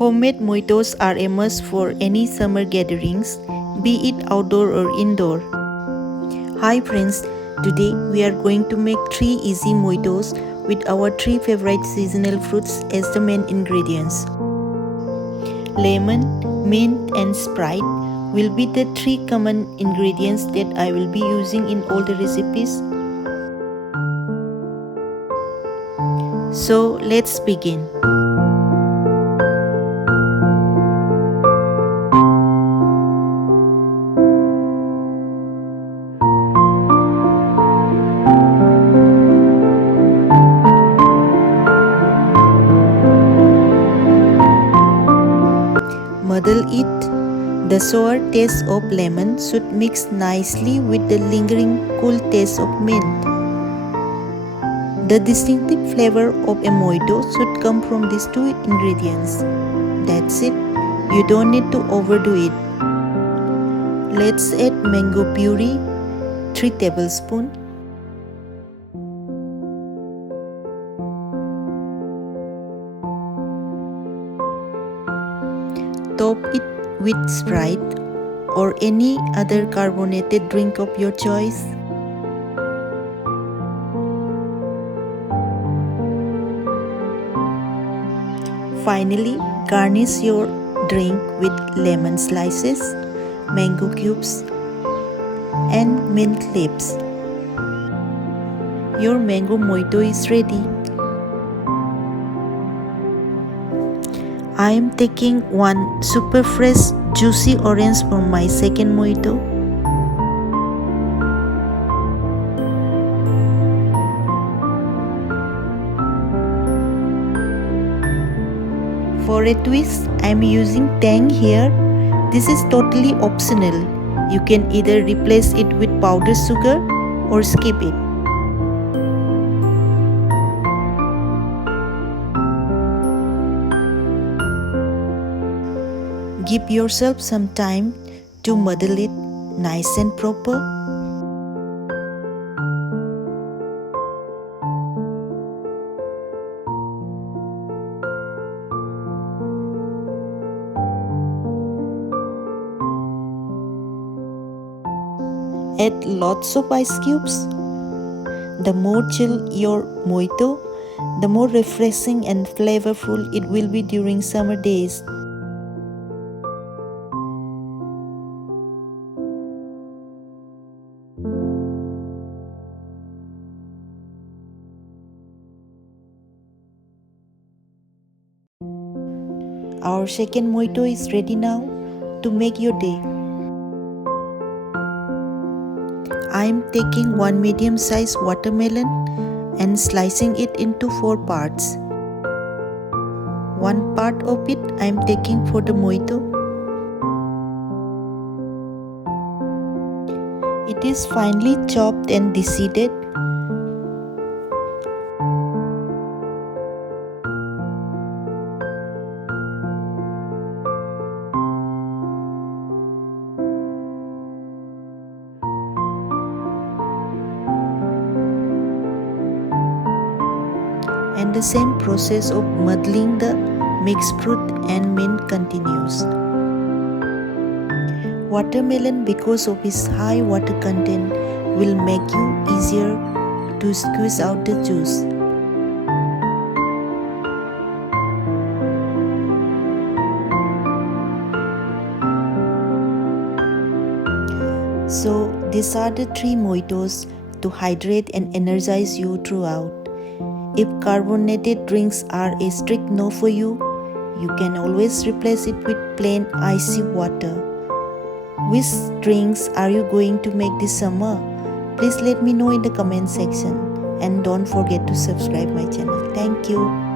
Homemade mojitos are a must for any summer gatherings, be it outdoor or indoor. Hi friends, today we are going to make 3 easy mojitos with our 3 favorite seasonal fruits as the main ingredients. Lemon, mint and sprite will be the 3 common ingredients that I will be using in all the recipes. So let's begin. Muddle it. The sour taste of lemon should mix nicely with the lingering cool taste of mint. The distinctive flavor of a mojito should come from these 2 ingredients. That's it. You don't need to overdo it. Let's add mango puree, 3 tablespoons. Top it with sprite or any other carbonated drink of your choice. Finally, garnish your drink with lemon slices, mango cubes, and mint leaves. Your mango mojito is ready. I am taking one super fresh juicy orange for my second mojito. For a twist, I am using Tang here. This is totally optional. You can either replace it with powdered sugar or skip it. Give yourself some time to muddle it nice and proper. Add lots of ice cubes. The more chill your mojito, the more refreshing and flavorful it will be during summer days. Our second mojito is ready now to make your day. I am taking one medium-sized watermelon and slicing it into 4 parts. One part of it I am taking for the mojito. It is finely chopped and deseeded. And the same process of muddling the mixed fruit and mint continues. Watermelon, because of its high water content, will make you easier to squeeze out the juice. So these are the 3 mojitos to hydrate and energize you throughout. If carbonated drinks are a strict no for you, you can always replace it with plain icy water. Which drinks are you going to make this summer? Please let me know in the comment section and don't forget to subscribe my channel. Thank you.